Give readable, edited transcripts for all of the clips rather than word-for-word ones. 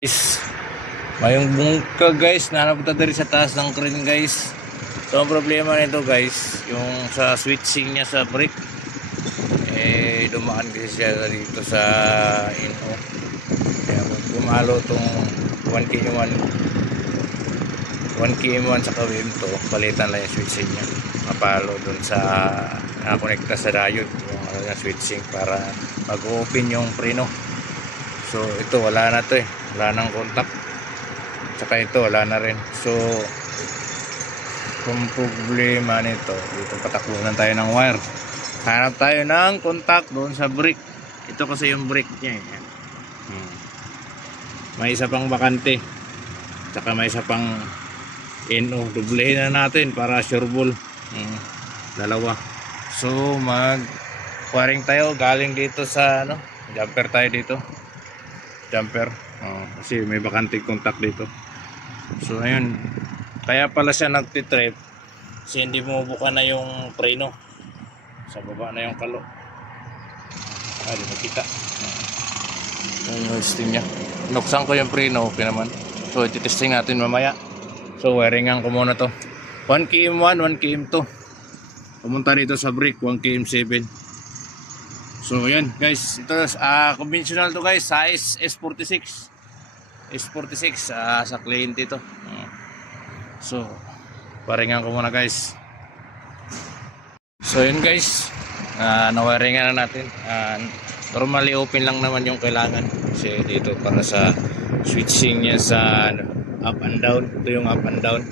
Guys, mayong bungka guys, nanapunta dari sa taas ng crane guys. So ang problema nito guys, yung sa switching niya sa brake, dumaan kasi siya dito sa ino. Kaya gumalo tong 1km1 sa kawim to, palitan lang yung switching niya. Mapalo dun sa nakakonekta sa diode yung switching para mag-open yung preno. So ito wala na to wala nang contact, tsaka ito wala na rin. So kung problema nito, dito patakbuhan tayo ng wire, hanap tayo ng contact doon sa brake. Ito kasi yung brake niya may isa pang bakante, tsaka may isa pang NO. Dublehin na natin para sure ball, dalawa. So mag wiring tayo galing dito sa jumper tayo dito, jumper. Kasi may bakante contact dito. So ayun, kaya pala siya nagtitrip kasi hindi bumubuka na yung preno, sa baba na yung kalo. Di makita yung steam nya. Nuksan ko yung preno, okay naman. So ititesting natin mamaya. So wiringan ko muna to. 1km1, 1km2. Pumunta dito sa brake 1km7. So yan guys, ito conventional to guys, size S46 sa client ito. So paringan ko muna guys. So yun guys, nawaringan na natin. Normally open lang naman yung kailangan kasi dito para sa switching niya sa up and down. Ito yung up and down,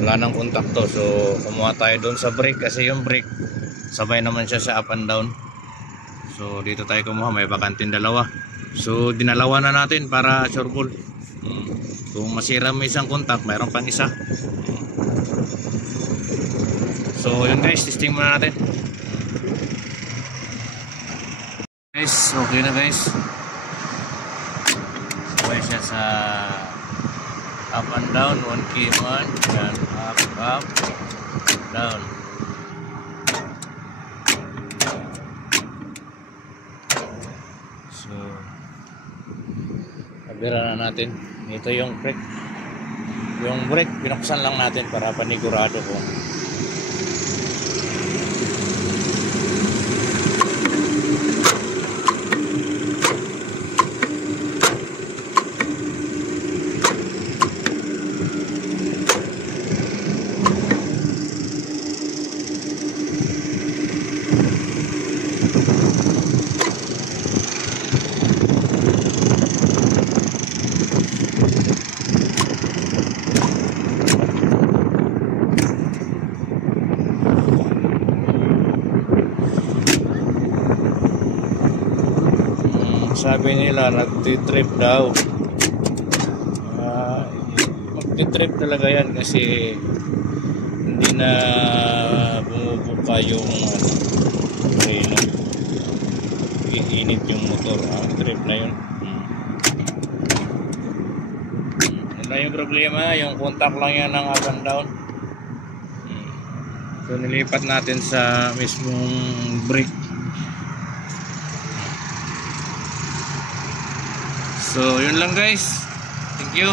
wala nang kontakto. So kumuha tayo doon sa brake kasi yung brake sabay naman siya sa up and down. So dito tayo kumuha, may bakantin dalawa. So dinalawa na natin para sure ball. Kung masira may isang contact, mayroon pang isa. So yun guys, testing muna natin. Guys, okay na guys. Sabay siya sa up and down, 1km1, dan up, down. So kabira na natin. Ito yung brake. Yung brake binuksan lang natin para panigurado ko. Sabi nila nagtitrip daw. Magtitrip talaga yan kasi hindi na bumubuka yung preno. Iinit yung motor. Trip na yun. Wala yung problema, yung contact lang yan ng up and down. So nilipat natin sa mismong brake. So yun lang guys, thank you.